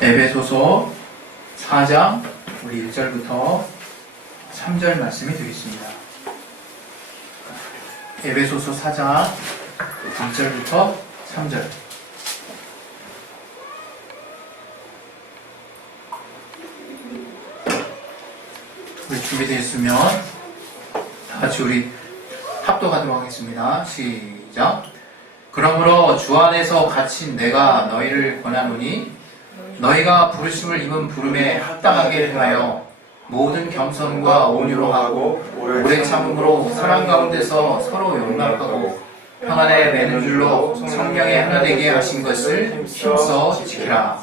에베소서 4장 우리 1절부터 3절 말씀이 되겠습니다. 에베소서 4장 1절부터 3절. 우리 준비되었으면 다 같이 우리 합독하도록 하겠습니다. 시작. 그러므로 주 안에서 갇힌 내가 너희를 권하노니 너희가 부르심을 입은 부름에 합당하게 하여 모든 겸손과 온유로 하고 오래 참음으로 사랑 가운데서 서로 용납하고 평안에 매는 줄로 성령의 하나 되게 하신 것을 힘써 지키라.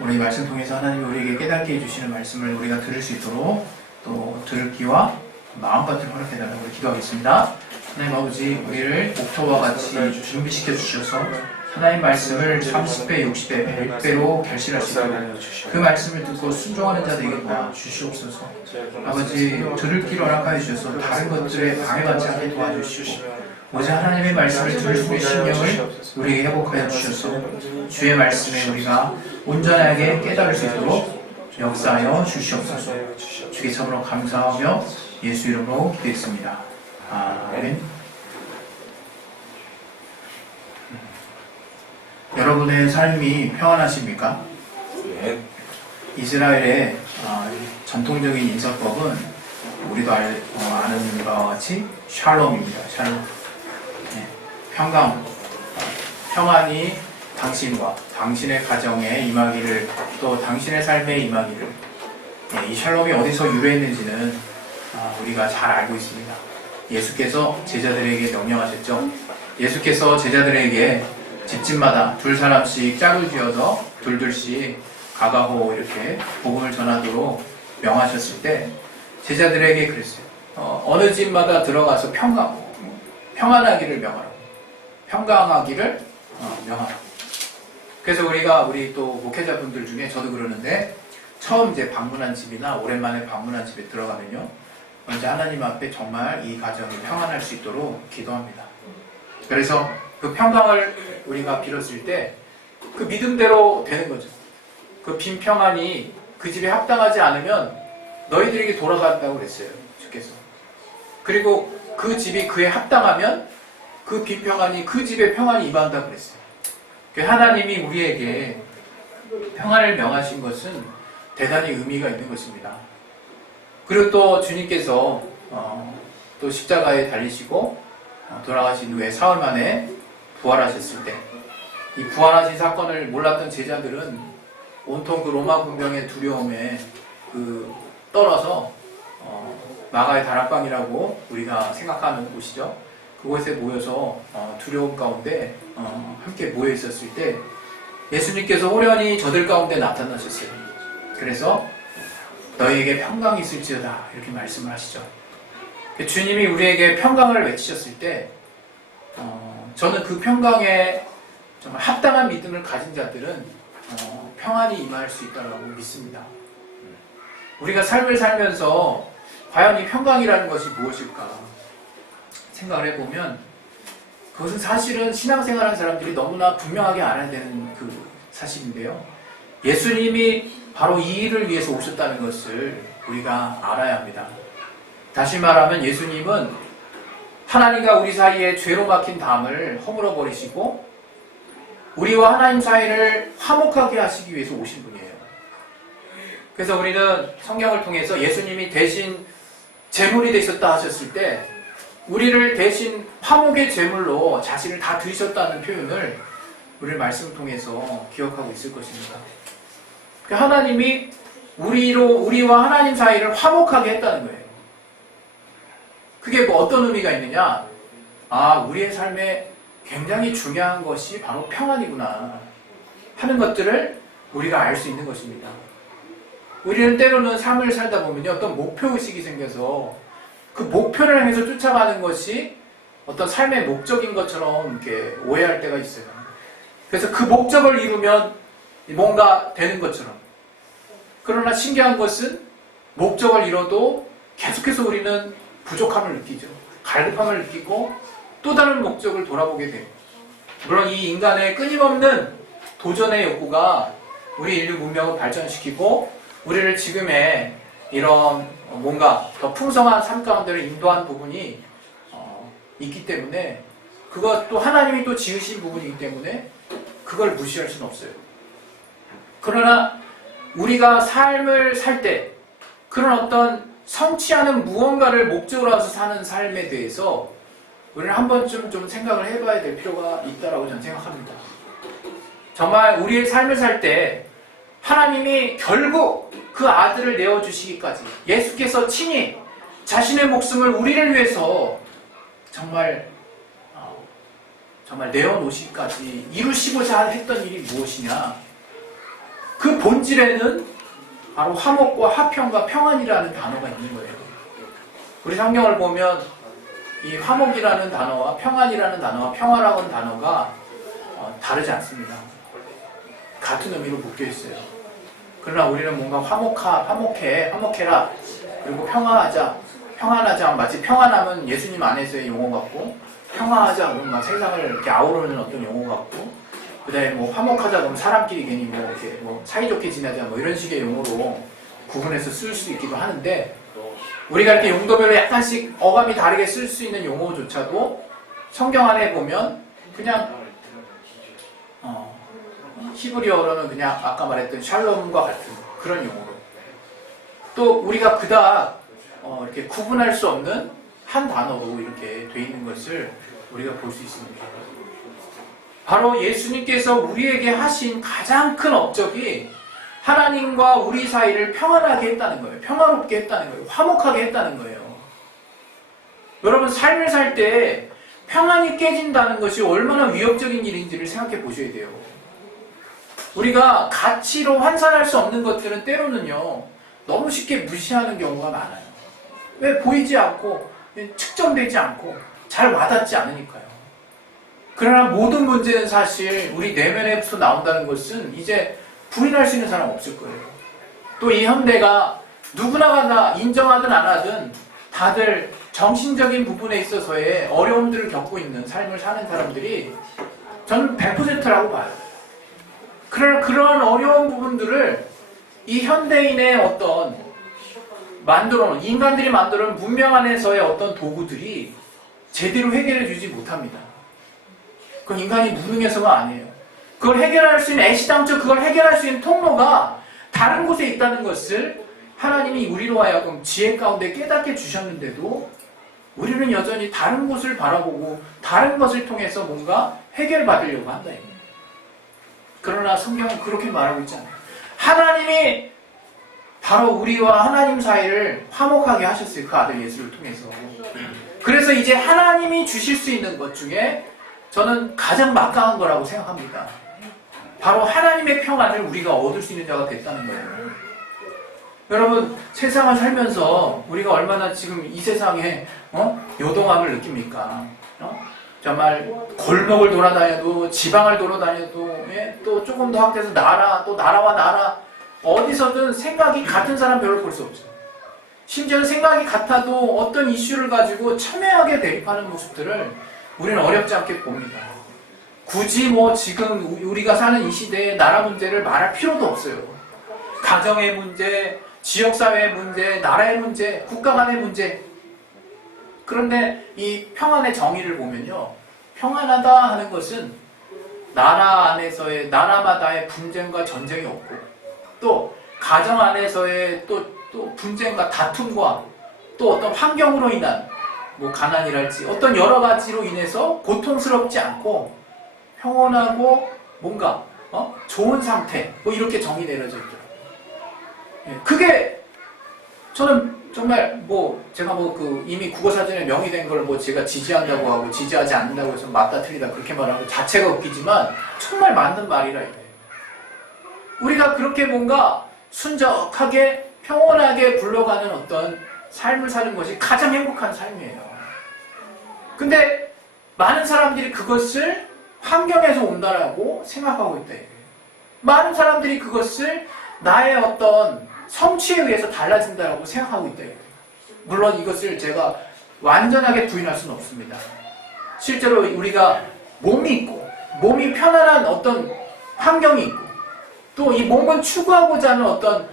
오늘 이 말씀 통해서 하나님이 우리에게 깨닫게 해주시는 말씀을 우리가 들을 수 있도록 또 들을 귀와 마음밭을 허락해달라고 기도하겠습니다. 하나님 아버지, 우리를 목표와 같이 준비시켜 주셔서 하나님 말씀을 30배, 60배, 100배로 결실하시고 그 말씀을 듣고 순종하는 자들에게 도와주시옵소서. 아버지, 들을 길을 허락하여 주셔서 다른 것들에 방해받지 않게 도와주시고 오직 하나님의 말씀을 들을 수 있는 신령을 우리에게 회복하여 주셔서 주의 말씀에 우리가 온전하게 깨달을 수 있도록 역사하여 주시옵소서. 주께 참으로 감사하며 예수 이름으로 기도했습니다. 아멘. 여러분의 삶이 평안하십니까? 네. 이스라엘의 전통적인 인사법은 우리도 아는 바와 같이 샬롬입니다. 샬롬. 네. 평안이 당신과 당신의 가정에 임하기를, 또 당신의 삶에 임하기를. 네, 이 샬롬이 어디서 유래했는지는 우리가 잘 알고 있습니다. 예수께서 제자들에게 명령하셨죠. 예수께서 제자들에게 집집마다 둘 사람씩 짝을 지어서 둘둘씩 가가고 이렇게 복음을 전하도록 명하셨을 때 제자들에게 그랬어요. 어느 집마다 들어가서 평안하기를 명하라고. 평강하기를 명하라고. 그래서 우리 또 목회자분들 중에 저도 그러는데 처음 이제 방문한 집이나 오랜만에 방문한 집에 들어가면요, 먼저 하나님 앞에 정말 이 가정이 평안할 수 있도록 기도합니다. 그래서 그 평강을 우리가 빌었을 때 그 믿음대로 되는 거죠. 그 빈 평안이 그 집에 합당하지 않으면 너희들에게 돌아간다고 그랬어요, 주께서. 그리고 그 집이 그에 합당하면 그 빈 평안이 그 집에 평안이 임한다고 그랬어요. 하나님이 우리에게 평안을 명하신 것은 대단히 의미가 있는 것입니다. 그리고 또 주님께서 또 십자가에 달리시고 돌아가신 후에 사흘 만에 부활하셨을 때, 이 부활하신 사건을 몰랐던 제자들은 온통 그 로마 군병의 두려움에 떨어서 마가의 다락방이라고 우리가 생각하는 곳이죠. 그곳에 모여서 두려움 가운데 함께 모여 있었을 때 예수님께서 호련히 저들 가운데 나타나셨어요. 그래서 너희에게 평강이 있을지어다 이렇게 말씀을 하시죠. 주님이 우리에게 평강을 외치셨을 때 저는 그 평강에 정말 합당한 믿음을 가진 자들은 평안이 임할 수 있다고 믿습니다. 우리가 삶을 살면서 과연 이 평강이라는 것이 무엇일까 생각을 해보면 그것은 사실은 신앙생활하는 사람들이 너무나 분명하게 알아야 되는 그 사실인데요. 예수님이 바로 이 일을 위해서 오셨다는 것을 우리가 알아야 합니다. 다시 말하면 예수님은 하나님과 우리 사이에 죄로 막힌 담을 허물어 버리시고 우리와 하나님 사이를 화목하게 하시기 위해서 오신 분이에요. 그래서 우리는 성경을 통해서 예수님이 대신 제물이 되셨다 하셨을 때 우리를 대신 화목의 제물로 자신을 다 드리셨다는 표현을 우리를 말씀을 통해서 기억하고 있을 것입니다. 하나님이 우리와 하나님 사이를 화목하게 했다는 거예요. 그게 어떤 의미가 있느냐? 우리의 삶에 굉장히 중요한 것이 바로 평안이구나 하는 것들을 우리가 알 수 있는 것입니다. 우리는 때로는 삶을 살다 보면요, 어떤 목표의식이 생겨서 그 목표를 향해서 쫓아가는 것이 어떤 삶의 목적인 것처럼 이렇게 오해할 때가 있어요. 그래서 그 목적을 이루면 뭔가 되는 것처럼. 그러나 신기한 것은 목적을 이뤄도 계속해서 우리는 부족함을 느끼죠. 갈급함을 느끼고 또 다른 목적을 돌아보게 돼요. 물론 이 인간의 끊임없는 도전의 욕구가 우리 인류 문명을 발전시키고 우리를 지금의 이런 뭔가 더 풍성한 삶 가운데로 인도한 부분이 있기 때문에, 그것도 하나님이 또 지으신 부분이기 때문에 그걸 무시할 수는 없어요. 그러나 우리가 삶을 살 때 그런 어떤 성취하는 무언가를 목적으로 해서 사는 삶에 대해서 우리는 한 번쯤 좀 생각을 해봐야 될 필요가 있다고 저는 생각합니다. 정말 우리의 삶을 살 때 하나님이 결국 그 아들을 내어주시기까지, 예수께서 친히 자신의 목숨을 우리를 위해서 정말 내어놓으시기까지 이루시고자 했던 일이 무엇이냐? 그 본질에는 바로 화목과 화평과 평안이라는 단어가 있는 거예요. 우리 성경을 보면 이 화목이라는 단어와 평안이라는 단어와 평화라는 단어가 다르지 않습니다. 같은 의미로 묶여 있어요. 그러나 우리는 뭔가 화목해라, 그리고 평안하자, 마치 평안함은 예수님 안에서의 용어 같고, 평화하자 그러면 막 세상을 이렇게 아우르는 어떤 용어 같고, 그 다음에 뭐 화목하자 그러면 사람끼리 괜히 뭐 이렇게 뭐 사이좋게 지내자 뭐 이런 식의 용어로 구분해서 쓸 수 있기도 하는데, 우리가 이렇게 용도별로 약간씩 어감이 다르게 쓸 수 있는 용어조차도 성경 안에 보면 그냥 히브리어로는 그냥 아까 말했던 샬롬과 같은 그런 용어로, 또 우리가 그닥 이렇게 구분할 수 없는 한 단어로 이렇게 돼 있는 것을 우리가 볼 수 있습니다. 바로 예수님께서 우리에게 하신 가장 큰 업적이 하나님과 우리 사이를 평안하게 했다는 거예요. 평화롭게 했다는 거예요. 화목하게 했다는 거예요. 여러분, 삶을 살 때 평안이 깨진다는 것이 얼마나 위협적인 일인지를 생각해 보셔야 돼요. 우리가 가치로 환산할 수 없는 것들은 때로는요, 너무 쉽게 무시하는 경우가 많아요. 왜? 보이지 않고 측정되지 않고 잘 와닿지 않으니까요. 그러나 모든 문제는 사실 우리 내면에서 나온다는 것은 이제 부인할 수 있는 사람 없을 거예요. 또 이 현대가 누구나 인정하든 안 하든 다들 정신적인 부분에 있어서의 어려움들을 겪고 있는 삶을 사는 사람들이 저는 100%라고 봐요. 그러나 그런 어려운 부분들을 이 현대인의 어떤 인간들이 만들어놓은 문명 안에서의 어떤 도구들이 제대로 해결해 주지 못합니다. 그건 인간이 무능해서가 아니에요. 그걸 해결할 수 있는, 애시당초 그걸 해결할 수 있는 통로가 다른 곳에 있다는 것을 하나님이 우리로 하여금 지혜 가운데 깨닫게 주셨는데도 우리는 여전히 다른 곳을 바라보고 다른 것을 통해서 뭔가 해결받으려고 한다. 그러나 성경은 그렇게 말하고 있지 않아요. 하나님이 바로 우리와 하나님 사이를 화목하게 하셨어요. 그 아들 예수를 통해서. 그래서 이제 하나님이 주실 수 있는 것 중에 저는 가장 막강한 거라고 생각합니다. 바로 하나님의 평안을 우리가 얻을 수 있는 자가 됐다는 거예요. 여러분, 세상을 살면서 우리가 얼마나 지금 이 세상에 요동함을 느낍니까? 정말 골목을 돌아다녀도, 지방을 돌아다녀도, 또 조금 더 확대해서 나라와 나라, 어디서든 생각이 같은 사람 별로 볼 수 없어요. 심지어 생각이 같아도 어떤 이슈를 가지고 첨예하게 대립하는 모습들을 우리는 어렵지 않게 봅니다. 굳이 지금 우리가 사는 이 시대에 나라 문제를 말할 필요도 없어요. 가정의 문제, 지역사회의 문제, 나라의 문제, 국가 간의 문제. 그런데 이 평안의 정의를 보면요, 평안하다 하는 것은 나라마다의 분쟁과 전쟁이 없고, 또 가정 안에서의 또 분쟁과 다툼과 또 어떤 환경으로 인한 가난이랄지 어떤 여러 가지로 인해서 고통스럽지 않고 평온하고 뭔가 좋은 상태, 이렇게 정의 내려져 있더라고요. 그게 저는 정말 제가 이미 국어사전에 명의된 걸 제가 지지한다고 하고 지지하지 않는다고 해서 맞다 틀리다 그렇게 말하고 자체가 웃기지만 정말 맞는 말이라 이거예요. 우리가 그렇게 뭔가 순적하게 평온하게 굴러가는 어떤 삶을 사는 것이 가장 행복한 삶이에요. 근데 많은 사람들이 그것을 환경에서 온다라고 생각하고 있다. 많은 사람들이 그것을 나의 어떤 성취에 의해서 달라진다라고 생각하고 있다. 물론 이것을 제가 완전하게 부인할 수는 없습니다. 실제로 우리가 몸이 있고 몸이 편안한 어떤 환경이 있고, 또 이 몸은 추구하고자 하는 어떤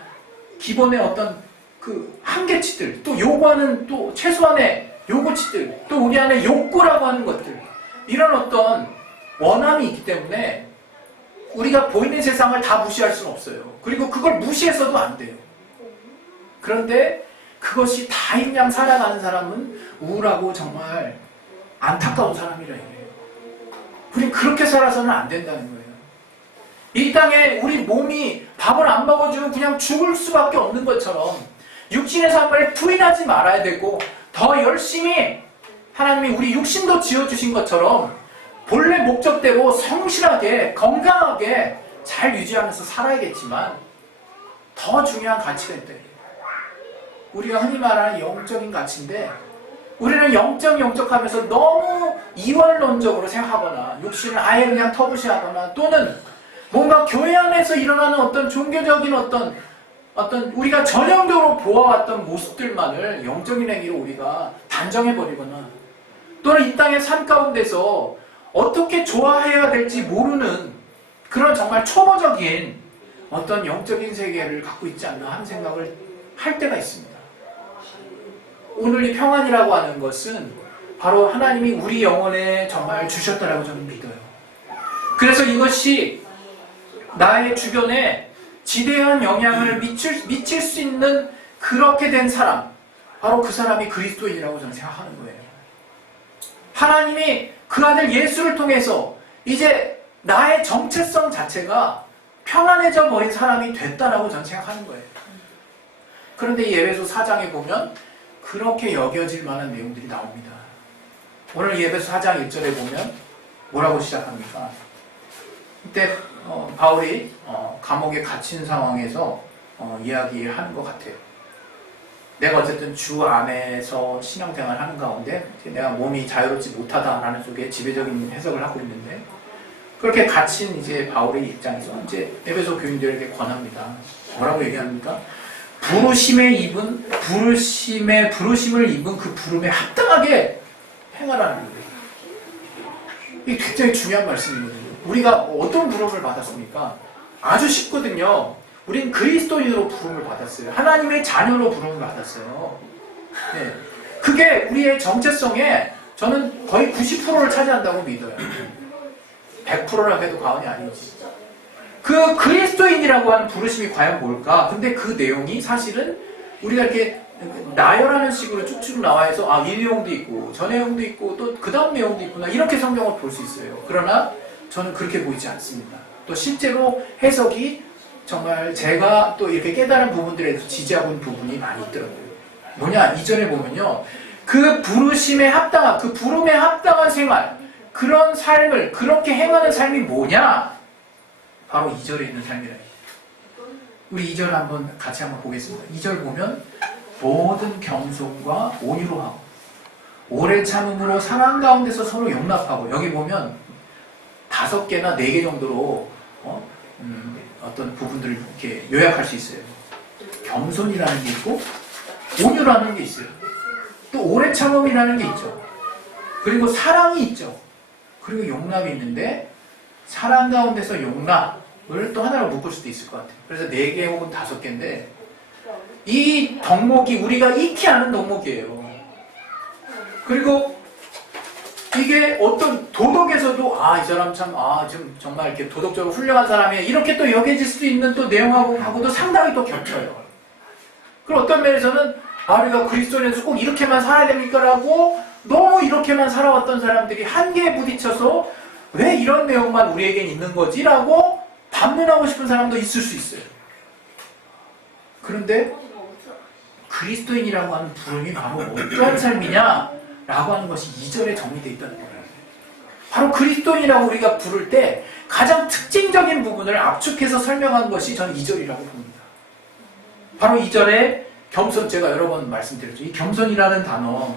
기본의 어떤 그 한계치들, 또 요구하는 또 최소한의 요구치들, 또 우리 안에 욕구라고 하는 것들, 이런 어떤 원함이 있기 때문에 우리가 보이는 세상을 다 무시할 수는 없어요. 그리고 그걸 무시해서도 안 돼요. 그런데 그것이 다인양 살아가는 사람은 우울하고 정말 안타까운 사람이라 해요. 우린 그렇게 살아서는 안 된다는 거예요. 이 땅에 우리 몸이 밥을 안 먹어주면 그냥 죽을 수밖에 없는 것처럼 육신의 삶을 부인하지 말아야 되고, 더 열심히 하나님이 우리 육신도 지어주신 것처럼 본래 목적대로 성실하게 건강하게 잘 유지하면서 살아야겠지만, 더 중요한 가치가 있다. 우리가 흔히 말하는 영적인 가치인데, 우리는 영적하면서 너무 이원론적으로 생각하거나 육신을 아예 그냥 터부시하거나, 또는 뭔가 교회 안에서 일어나는 어떤 종교적인 어떤 우리가 전형적으로 보아왔던 모습들만을 영적인 행위로 우리가 단정해버리거나, 또는 이 땅의 삶 가운데서 어떻게 좋아해야 될지 모르는 그런 정말 초보적인 어떤 영적인 세계를 갖고 있지 않나 하는 생각을 할 때가 있습니다. 오늘 이 평안이라고 하는 것은 바로 하나님이 우리 영혼에 정말 주셨다라고 저는 믿어요. 그래서 이것이 나의 주변에 지대한 영향을 미칠 수 있는 그렇게 된 사람, 바로 그 사람이 그리스도인이라고 저는 생각하는 거예요. 하나님이 그 아들 예수를 통해서 이제 나의 정체성 자체가 평안해져 버린 사람이 됐다라고 저는 생각하는 거예요. 그런데 이 에베소 4장에 보면 그렇게 여겨질 만한 내용들이 나옵니다. 오늘 예배소 4장 1절에 보면 뭐라고 시작합니까? 이때 바울이 감옥에 갇힌 상황에서 이야기하는 것 같아요. 내가 어쨌든 주 안에서 신앙생활을 하는 가운데 내가 몸이 자유롭지 못하다라는 쪽에 지배적인 해석을 하고 있는데, 그렇게 갇힌 이제 바울의 입장에서 이제 에베소 교인들에게 권합니다. 뭐라고 얘기합니까? 부르심을 입은 그 부름에 합당하게 행하라는 거예요. 이게 굉장히 중요한 말씀이거든요. 우리가 어떤 부름을 받았습니까? 아주 쉽거든요. 우린 그리스도인으로 부름을 받았어요. 하나님의 자녀로 부름을 받았어요. 네. 그게 우리의 정체성에 저는 거의 90%를 차지한다고 믿어요. 100%라 해도 과언이 아니지. 그 그리스도인이라고 하는 부르심이 과연 뭘까? 근데 그 내용이 사실은 우리가 이렇게 나열하는 식으로 쭉쭉 나와서 이 내용도 있고 저 내용도 있고 또 그 다음 내용도 있구나, 이렇게 성경을 볼 수 있어요. 그러나 저는 그렇게 보이지 않습니다. 또 실제로 해석이 정말 제가 또 이렇게 깨달은 부분들에서 지지하고 있는 부분이 많이 있더라고요. 뭐냐, 이전에 보면요, 그 부르심에 합당한, 그 부름에 합당한 생활, 그런 삶을 그렇게 행하는 삶이 뭐냐? 바로 2절에 있는 삶이라. 우리 2절 한번 같이 한번 보겠습니다. 2절 보면 모든 겸손과 온유로 하고 오래 참음으로 사랑 가운데서 서로 용납하고, 여기 보면 5개나 4개 정도로 어떤 부분들을 이렇게 요약할 수 있어요. 겸손이라는 게 있고, 온유라는 게 있어요. 또 오래 참음이라는 게 있죠. 그리고 사랑이 있죠. 그리고 용납이 있는데, 사랑 가운데서 용납을 또 하나로 묶을 수도 있을 것 같아요. 그래서 4개 혹은 5개인데, 이 덕목이 우리가 익히 아는 덕목이에요. 그리고 이게 어떤 도덕에서도 이 사람 참 좀 정말 이렇게 도덕적으로 훌륭한 사람이야, 이렇게 또 여겨질 수 있는 또 내용하고도 상당히 또 겹쳐요. 그리고 어떤 면에서는 우리가 그리스도인에서 꼭 이렇게만 살아야 됩니까? 라고 너무 이렇게만 살아왔던 사람들이 한계에 부딪혀서 왜 이런 내용만 우리에겐 있는 거지? 라고 반문하고 싶은 사람도 있을 수 있어요. 그런데 그리스도인이라고 하는 부름이 바로 어떠한 삶이냐? 라고 하는 것이 2절에 정리되어 있다는 거예요. 바로 그리스도인이라고 우리가 부를 때 가장 특징적인 부분을 압축해서 설명한 것이 저는 2절이라고 봅니다. 바로 2절에 겸손, 제가 여러 번 말씀드렸죠. 이 겸손이라는 단어,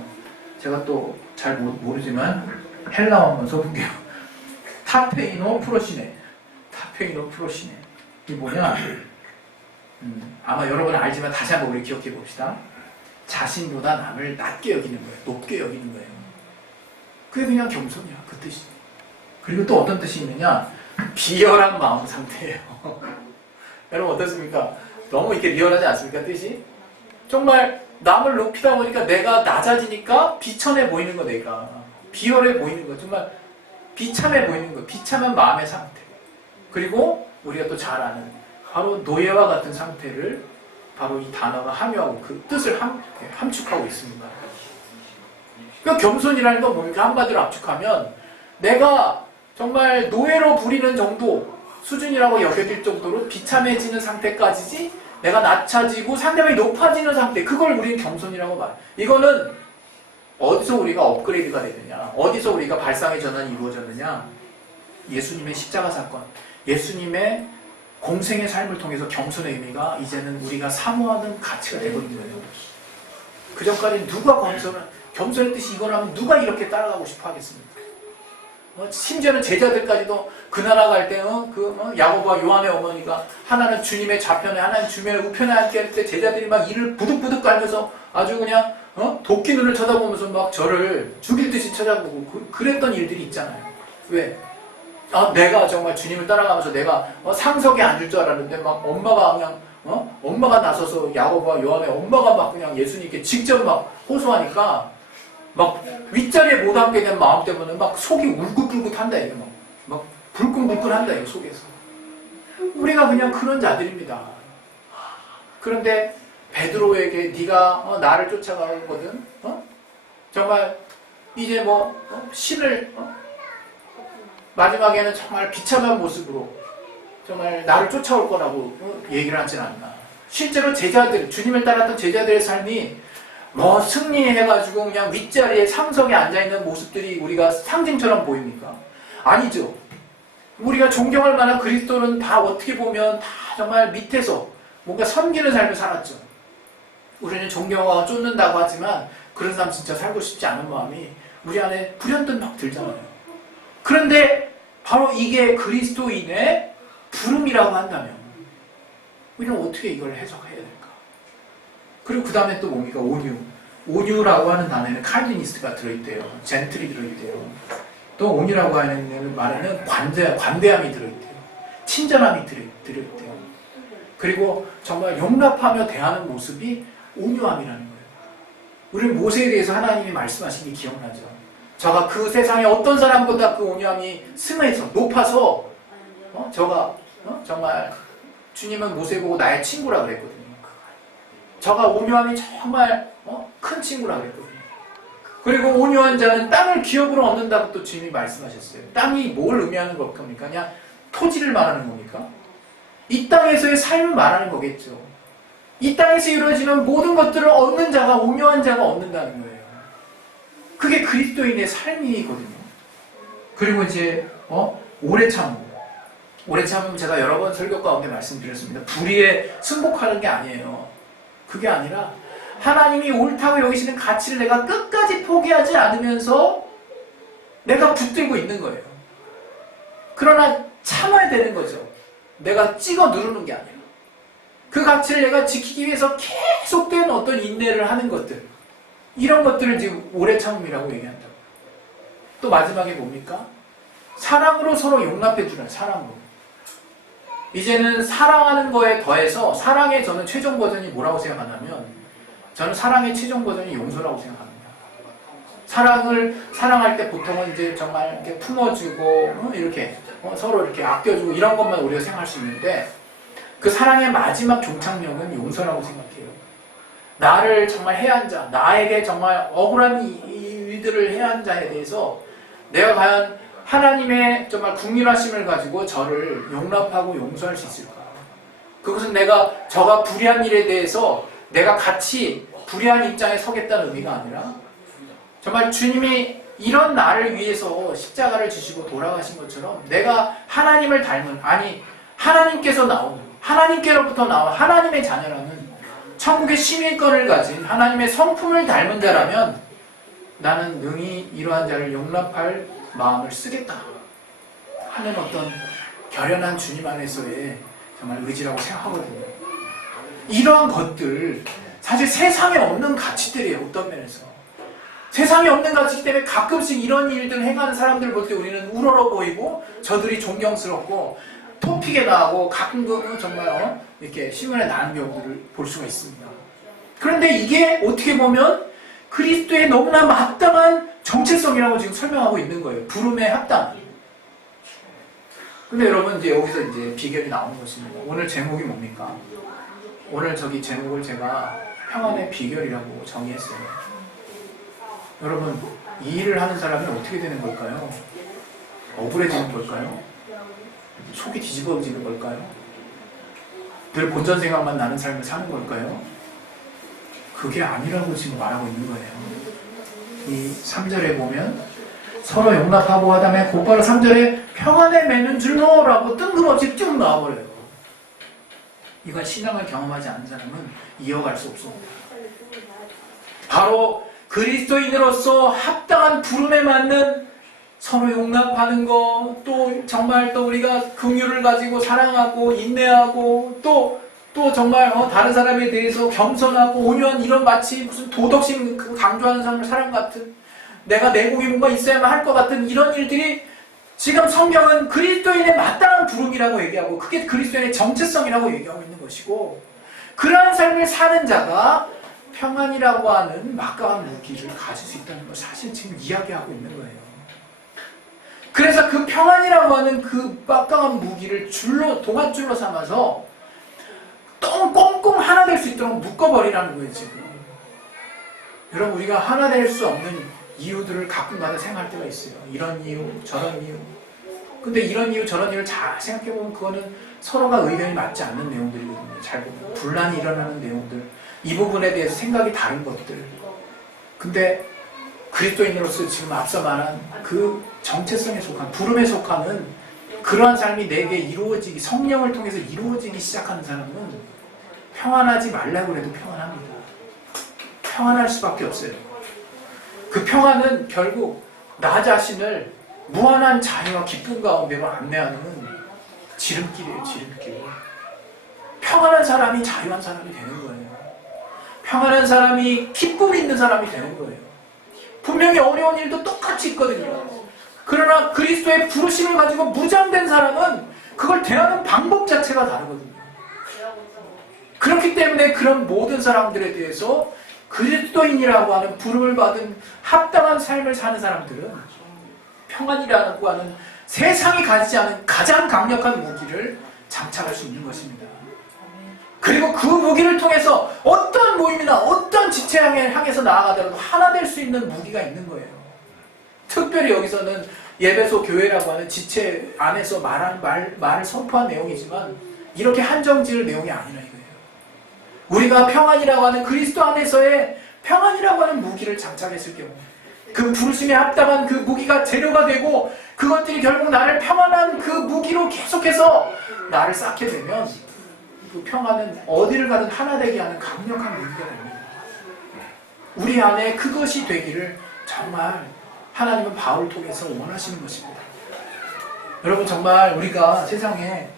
제가 또 잘 모르지만 헬라어 한번 써볼게요. 타페이노 프로시네. 이게 뭐냐? 아마 여러분은 알지만 다시 한번 우리 기억해 봅시다. 자신보다 남을 낮게 여기는 거예요. 높게 여기는 거예요. 그게 그냥 겸손이야. 그 뜻이. 그리고 또 어떤 뜻이 있느냐? 비열한 마음 상태예요. 여러분 어떻습니까? 너무 이렇게 리얼하지 않습니까? 뜻이? 정말 남을 높이다 보니까 내가 낮아지니까 비천해 보이는 거, 내가 비열해 보이는 거, 정말 비참해 보이는 거, 비참한 마음의 상태. 그리고 우리가 또 잘 아는 바로 노예와 같은 상태를 바로 이 단어가 함유하고 그 뜻을 함축하고 있습니다. 그러니까 겸손이라는 건 뭡니까? 한마디로 압축하면 내가 정말 노예로 부리는 정도 수준이라고 여겨질 정도로 비참해지는 상태까지지, 내가 낮아지고 상대방이 높아지는 상태, 그걸 우리는 겸손이라고 말해요. 이거는 어디서 우리가 업그레이드가 되느냐, 어디서 우리가 발상의 전환이 이루어졌느냐, 예수님의 십자가 사건, 예수님의 공생의 삶을 통해서 겸손의 의미가 이제는 우리가 사모하는 가치가 되버린 거예요. 그전까지는 누가 겸손의 뜻이 이거라면 누가 이렇게 따라가고 싶어 하겠습니까? 심지어는 제자들까지도 그 나라 갈 때 야고보와 요한의 어머니가 하나는 주님의 좌편에 하나는 주님의 우편에 앉게 할 때 제자들이 막 이를 부득부득 깔면서 아주 그냥 도끼 눈을 쳐다보면서 막 저를 죽일 듯이 쳐다보고 그랬던 일들이 있잖아요. 왜? 내가 정말 주님을 따라가면서 내가 상석에 앉을 줄 알았는데 막 엄마가 그냥 엄마가 나서서 야고보와 요한의 엄마가 막 그냥 예수님께 직접 막 호소하니까 막 윗자리에 못 앉게 된 마음 때문에 막 속이 울긋불긋한다, 이게 막 불끈불끈한다, 이게 속에서. 우리가 그냥 그런 자들입니다. 그런데 베드로에게 네가 나를 쫓아가거든, 정말 이제 신을 마지막에는 정말 비참한 모습으로 정말 나를 쫓아올 거라고 얘기를 하진 않나. 실제로 제자들, 주님을 따랐던 제자들의 삶이 승리해가지고 그냥 윗자리에 상석에 앉아있는 모습들이 우리가 상징처럼 보입니까? 아니죠. 우리가 존경할 만한 그리스도는 다 어떻게 보면 다 정말 밑에서 뭔가 섬기는 삶을 살았죠. 우리는 존경하고 쫓는다고 하지만 그런 삶 진짜 살고 싶지 않은 마음이 우리 안에 불현듯 막 들잖아요. 그런데 바로 이게 그리스도인의 부름이라고 한다면 우리는 어떻게 이걸 해석해야 될까? 그리고 그 다음에 또 뭡니까? 온유. 온유라고 하는 단어에는 칼비니스트가 들어있대요. 젠틀이 들어있대요. 또 온유라고 하는 말에는 관대함이 들어있대요. 친절함이 들어있대요. 그리고 정말 용납하며 대하는 모습이 온유함이라는 거예요. 우리는 모세에 대해서 하나님이 말씀하신 게 기억나죠. 저가 그 세상에 어떤 사람보다 그 온유함이 승해서 높아서 정말 주님은 모세 보고 나의 친구라 그랬거든요. 저가 온유함이 정말 큰 친구라 그랬거든요. 그리고 온유한 자는 땅을 기업으로 얻는다고 또 주님이 말씀하셨어요. 땅이 뭘 의미하는 겁니까? 그냥 토지를 말하는 겁니까? 이 땅에서의 삶을 말하는 거겠죠. 이 땅에서 이루어지는 모든 것들을 얻는 자가, 온유한 자가 얻는다는 거예요. 그게 그리스도인의 삶이거든요. 그리고 이제 오래 참음. 오래 참음 제가 여러 번 설교 가운데 말씀드렸습니다. 불의에 승복하는 게 아니에요. 그게 아니라 하나님이 옳다고 여기시는 가치를 내가 끝까지 포기하지 않으면서 내가 붙들고 있는 거예요. 그러나 참아야 되는 거죠. 내가 찍어 누르는 게 아니라 그 가치를 내가 지키기 위해서 계속된 어떤 인내를 하는 것들, 이런 것들을 지금 오래 참음이라고 얘기한다고. 또 마지막에 뭡니까? 사랑으로 서로 용납해주는, 사랑으로. 이제는 사랑하는 거에 더해서 사랑의 저는 최종 버전이 뭐라고 생각하냐면, 저는 사랑의 최종 버전이 용서라고 생각합니다. 사랑할 때 보통은 이제 정말 이렇게 품어주고 이렇게 서로 이렇게 아껴주고 이런 것만 우리가 생각할 수 있는데, 그 사랑의 마지막 종착역은 용서라고 생각해요. 나를 정말 해한 자, 나에게 정말 억울한 일들을 해한 자에 대해서 내가 과연 하나님의 정말 국률하심을 가지고 저를 용납하고 용서할 수 있을까? 그것은 저가 불의한 일에 대해서 내가 같이 불의한 입장에 서겠다는 의미가 아니라, 정말 주님이 이런 나를 위해서 십자가를 지시고 돌아가신 것처럼 내가 하나님을 닮은, 하나님께서 나오는, 하나님께로부터 나온 하나님의 자녀라는 천국의 시민권을 가진 하나님의 성품을 닮은 자라면 나는 능히 이러한 자를 용납할 마음을 쓰겠다 하는 어떤 결연한 주님 안에서의 정말 의지라고 생각하거든요. 이러한 것들 사실 세상에 없는 가치들이에요. 어떤 면에서 세상에 없는 가치이기 때문에 가끔씩 이런 일들을 행하는 사람들 볼 때 우리는 우러러 보이고 저들이 존경스럽고 토픽에 나오고 가끔은 정말 이렇게 신문에 나는 경우들을 볼 수가 있습니다. 그런데 이게 어떻게 보면 그리스도의 너무나 마땅한 정체성이라고 지금 설명하고 있는 거예요. 부름에 합당. 근데 여러분 이제 여기서 이제 비결이 나오는 것입니다. 오늘 제목이 뭡니까? 오늘 저기 제목을 제가 평안의 비결이라고 정의했어요. 여러분 이 일을 하는 사람이 어떻게 되는 걸까요? 억울해지는 걸까요? 속이 뒤집어지는 걸까요? 늘 본전 생각만 나는 삶을 사는 걸까요? 그게 아니라고 지금 말하고 있는 거예요. 이 3절에 보면 서로 용납하고 하다며 곧바로 3절에 평안에 매는 줄 너라고 뜬금없이 쭉 나와버려요. 이건 신앙을 경험하지 않은 사람은 이어갈 수 없습니다. 바로 그리스도인으로서 합당한 부름에 맞는 서로 용납하는 거, 또 정말 또 우리가 긍휼을 가지고 사랑하고 인내하고 또 정말 다른 사람에 대해서 겸손하고 온유한 이런 마치 무슨 도덕심 강조하는 사람을 사람 같은 내가 내공이 뭔가 있어야만 할 것 같은 이런 일들이 지금 성경은 그리스도인의 마땅한 부름이라고 얘기하고 그게 그리스도인의 정체성이라고 얘기하고 있는 것이고 그러한 삶을 사는 자가 평안이라고 하는 막강한 무기를 가질 수 있다는 걸 사실 지금 이야기하고 있는 거예요. 그래서 그 평안이라고 하는 그 막강한 무기를 동아줄로 삼아서 꽁꽁 하나 될 수 있도록 묶어버리라는 거예요, 지금. 여러분, 우리가 하나 될 수 없는 이유들을 가끔가다 생각할 때가 있어요. 이런 이유, 저런 이유. 근데 이런 이유, 저런 이유를 잘 생각해보면 그거는 서로가 의견이 맞지 않는 내용들이거든요. 잘 보면. 분란이 일어나는 내용들. 이 부분에 대해서 생각이 다른 것들. 근데 그리스도인으로서 지금 앞서 말한 그 정체성에 속한, 부름에 속하는 그러한 삶이 내게 이루어지기, 성령을 통해서 이루어지기 시작하는 사람은 평안하지 말라고 해도 평안합니다. 평안할 수밖에 없어요. 그 평안은 결국 나 자신을 무한한 자유와 기쁨 가운데로 안내하는 지름길이에요, 지름길. 평안한 사람이 자유한 사람이 되는 거예요. 평안한 사람이 기쁨 있는 사람이 되는 거예요. 분명히 어려운 일도 똑같이 있거든요. 그러나 그리스도의 부르심을 가지고 무장된 사람은 그걸 대하는 방법 자체가 다르거든요. 그렇기 때문에 그런 모든 사람들에 대해서 그리스도인이라고 하는 부름을 받은 합당한 삶을 사는 사람들은 평안이라고 하는 세상이 가지지 않은 가장 강력한 무기를 장착할 수 있는 것입니다. 그리고 그 무기를 통해서 어떤 모임이나 어떤 지체를 향해서 나아가더라도 하나 될 수 있는 무기가 있는 거예요. 특별히 여기서는 예배소 교회라고 하는 지체 안에서 말을 선포한 내용이지만 이렇게 한정지을 내용이 아니라 이거예요. 우리가 평안이라고 하는 그리스도 안에서의 평안이라고 하는 무기를 장착했을 경우 그 부르심에 합당한 그 무기가 재료가 되고 그것들이 결국 나를 평안한 그 무기로 계속해서 나를 쌓게 되면 그 평안은 어디를 가든 하나 되게 하는 강력한 무기가 됩니다. 우리 안에 그것이 되기를 정말 하나님은 바울을 통해서 원하시는 것입니다. 여러분 정말 우리가 세상에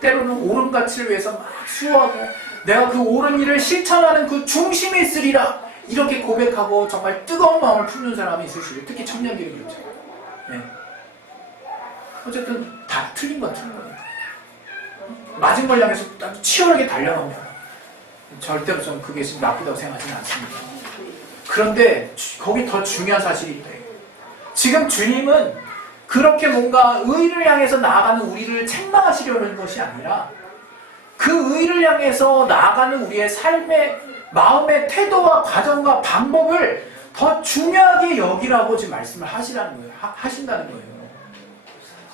때로는 옳은 가치를 위해서 막 수고하고 내가 그 옳은 일을 실천하는 그 중심에 있으리라 이렇게 고백하고 정말 뜨거운 마음을 품는 사람이 있을 수 있어요. 특히 청년들이 그렇죠. 네. 어쨌든 다 틀린 건 틀린 거니까. 맞은 걸 향해서 치열하게 달려갑니다. 절대로 저는 그게 지금 나쁘다고 생각하지는 않습니다. 그런데 거기 더 중요한 사실이 있다. 지금 주님은 그렇게 뭔가 의를 향해서 나아가는 우리를 책망하시려는 것이 아니라 그 의를 향해서 나아가는 우리의 삶의 마음의 태도와 과정과 방법을 더 중요하게 여기라고 지금 말씀을 하신다는 거예요.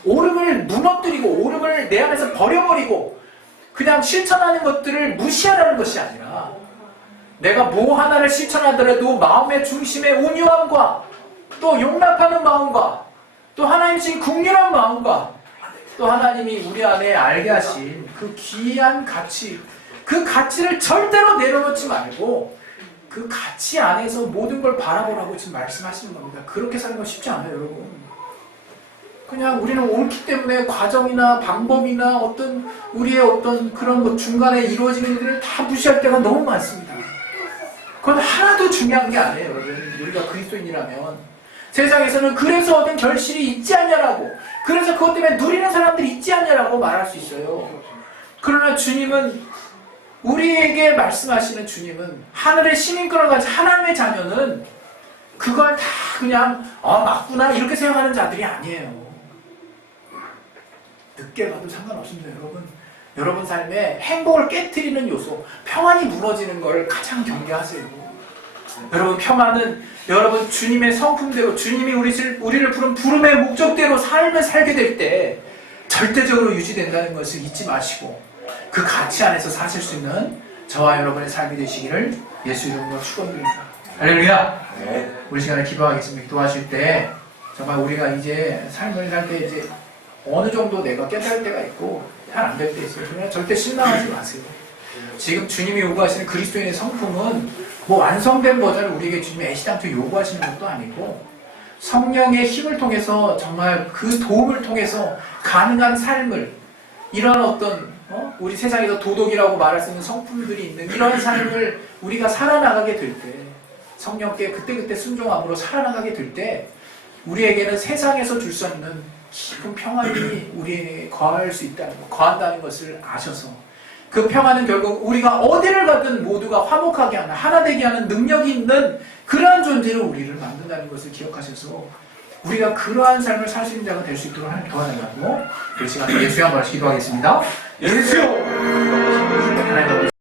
옳음을 무너뜨리고 옳음을 내 안에서 버려버리고 그냥 실천하는 것들을 무시하라는 것이 아니라 내가 뭐 하나를 실천하더라도 마음의 중심에 온유함과 또 용납하는 마음과 또 하나님신 긍휼한 마음과 또 하나님이 우리 안에 알게 하신 그 귀한 가치, 그 가치를 절대로 내려놓지 말고 그 가치 안에서 모든 걸 바라보라고 지금 말씀하시는 겁니다. 그렇게 사는 건 쉽지 않아요, 여러분. 그냥 우리는 옳기 때문에 과정이나 방법이나 어떤 우리의 어떤 그런 것 중간에 이루어지는 일들을 다 무시할 때가 너무 많습니다. 그건 하나도 중요한 게 아니에요, 여러분. 우리가 그리스도인이라면. 세상에서는 그래서 얻은 결실이 있지 않냐라고, 그래서 그것 때문에 누리는 사람들이 있지 않냐라고 말할 수 있어요. 그러나 주님은, 우리에게 말씀하시는 주님은, 하늘의 시민권을 가진 하나님의 자녀는 그걸 다 그냥 맞구나 이렇게 생각하는 자들이 아니에요. 늦게 봐도 상관없습니다, 여러분. 여러분 삶에 행복을 깨트리는 요소, 평안이 무너지는 걸 가장 경계하세요. 여러분, 평안은 여러분 주님의 성품대로, 주님이 우리를 부른 부름의 목적대로 삶을 살게 될 때 절대적으로 유지된다는 것을 잊지 마시고, 그 가치 안에서 사실 수 있는 저와 여러분의 삶이 되시기를 예수 이름으로 축원드립니다. 할렐루야. 네. 우리 시간에 기도하겠습니다. 기도하실 때 정말 우리가 이제 삶을 살 때 이제 어느 정도 내가 깨달을 때가 있고 잘 안 될 때 있어요. 그러나 절대 실망하지 마세요. 지금 주님이 요구하시는 그리스도인의 성품은 뭐 완성된 버전을 우리에게 주님이 애시당초 요구하시는 것도 아니고, 성령의 힘을 통해서 정말 그 도움을 통해서 가능한 삶을, 이런 어떤 우리 세상에서 도덕이라고 말할 수 있는 성품들이 있는 이런 삶을 우리가 살아나가게 될 때, 성령께 그때그때 순종함으로 살아나가게 될 때, 우리에게는 세상에서 줄 수 없는 깊은 평안이 우리에게 거할 수 있다는 것, 거한다는 것을 아셔서, 그 평안은 결국 우리가 어디를 가든 모두가 화목하게 하는, 하나 되게 하는 능력이 있는 그러한 존재로 우리를 만든다는 것을 기억하셔서 우리가 그러한 삶을 살 수 있는 자가 될 수 있도록 하나님 도와달라고, 이 시간에 예수의 한번 기도하겠습니다. 예수여! 하나님